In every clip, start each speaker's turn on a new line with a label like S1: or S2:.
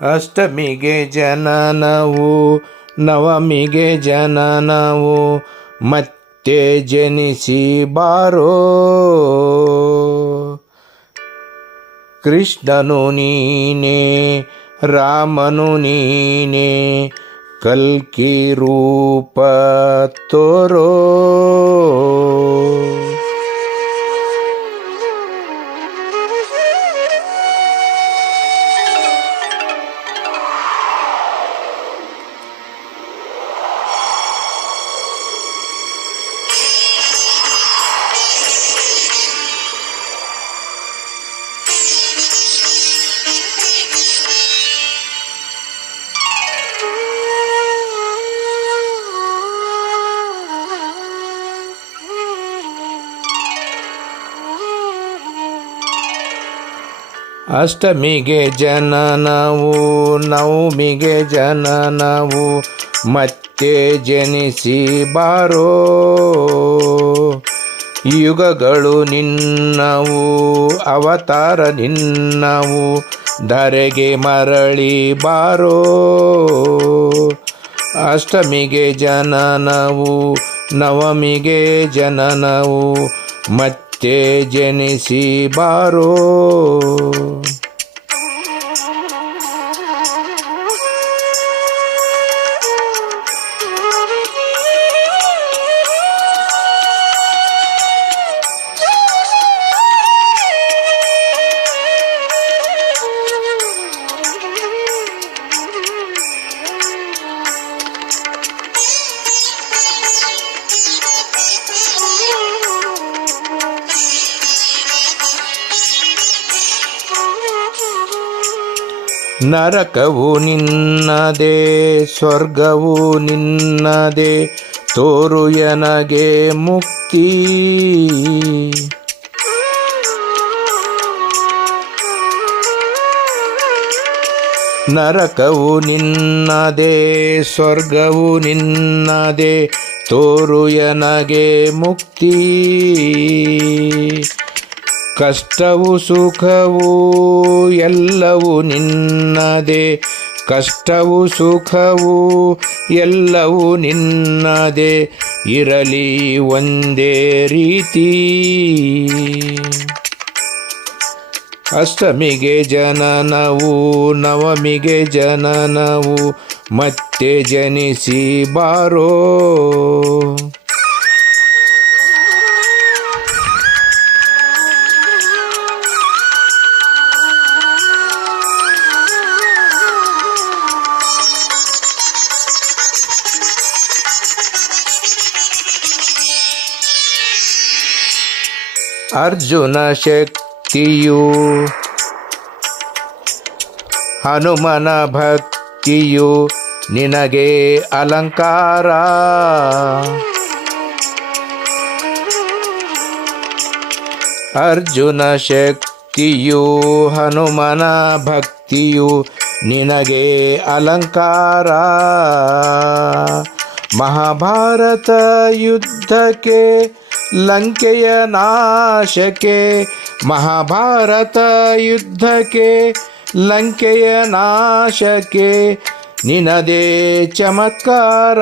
S1: ಅಷ್ಟಮಿಗೆ ಜನನವು ನವಮಿಗೆ ಜನನವು ಮತ್ತೆ ಜನಿಸಿ ಬಾರೋ. ಕೃಷ್ಣನು ನೀನೇ ರಾಮನು ನೀನೇ ಕಲ್ಕಿ ರೂಪ ತೋರೋ. ಅಷ್ಟಮಿಗೆ ಜನನವು, ನವಮಿಗೆ ಜನನವು, ಮತ್ತೆ ಜನಿಸಿ ಬಾರೋ. ಯುಗಗಳು ನಿನ್ನವು, ಅವತಾರ ನಿನ್ನವು, ಧರೆಗೆ ಮರಳಿ ಬಾರೋ. ಅಷ್ಟಮಿಗೆ ಜನನವು, ನವಮಿಗೆ ಜನನವು, ಮತ್ತೆ ಜನಿಸಿ ಬಾರೋ. ನರಕವು ನಿನ್ನದೇ ಸ್ವರ್ಗವು ನಿನ್ನದೇ ತೋರು ಎನಗೆ ಮುಕ್ತಿ. ನರಕವು ನಿನ್ನದೇ ಸ್ವರ್ಗವು ನಿನ್ನದೇ ತೋರು ಎನಗೆ ಮುಕ್ತಿ. ಕಷ್ಟವು ಸುಖವು ಎಲ್ಲವೂ ನಿನ್ನದೇ. ಕಷ್ಟವು ಸುಖವು ಎಲ್ಲವೂ ನಿನ್ನದೇ. ಇರಲಿ ಒಂದೇ ರೀತಿ. ಅಷ್ಟಮಿಗೆ ಜನನವು, ನವಮಿಗೆ ಜನನವು, ಮತ್ತೆ ಜನಿಸಿ ಬಾರೋ. ಅರ್ಜುನ ಶಕ್ತಿಯು ಹನುಮನ ಭಕ್ತಿಯು ನಿನಗೆ ಅಲಂಕಾರ. ಅರ್ಜುನ ಶಕ್ತಿಯು ಹನುಮನ ಭಕ್ತಿಯು ನಿನಗೆ ಅಲಂಕಾರ. ಮಹಾಭಾರತ ಯುದ್ಧಕ್ಕೆ ಲಂಕೆಯ ನಾಶಕ್ಕೆ, ಮಹಾಭಾರತ ಯುದ್ಧಕ್ಕೆ, ಲಂಕೆಯ ನಾಶಕ್ಕೆ ನಿನದೇ ಚಮತ್ಕಾರ.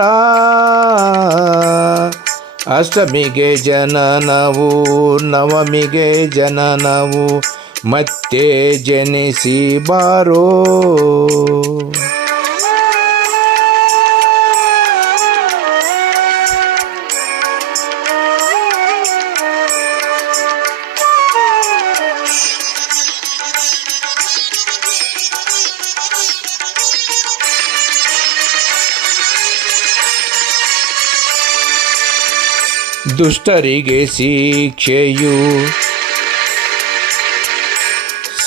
S1: ಅಷ್ಟಮಿಗೆ ಜನನವು, ನವಮಿಗೆ ಜನನವು, ಮತ್ತೆ ಜನಿಸಿ ಬಾರೋ. ದುಷ್ಟರಿಗೆ ಶಿಕ್ಷೆಯು.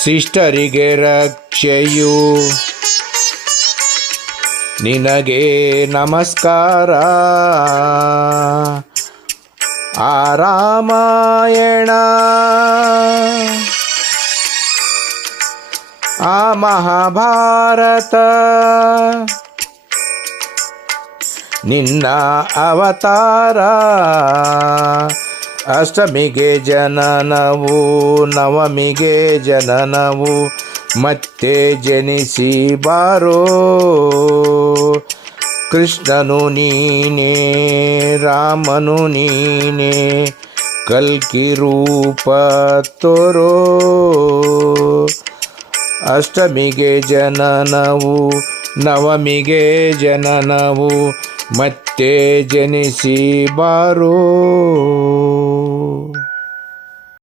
S1: ಶಿಷ್ಟರಿಗೆ ರಕ್ಷೆಯು. ನಿನಗೆ ನಮಸ್ಕಾರ. ಆ ರಾಮಾಯಣ. ಆ ಮಹಾಭಾರತ. ನಿನ್ನ ಅವತಾರ. ಅಷ್ಟಮಿಗೆ ಜನನವು, ನವಮಿಗೆ ಜನನವು ಮತ್ತೆ ಜನಿಸಿ ಬಾರೋ. ಕೃಷ್ಣನು ನೀನೇ, ರಾಮನು ನೀನೇ, ಕಲ್ಕಿ ರೂಪ ತೋರೋ. ಅಷ್ಟಮಿಗೆ ಜನನವು, ನವಮಿಗೆ ಜನನವು ಮತ್ತೆ ಜನಿಸಿ ಬಾರೋ.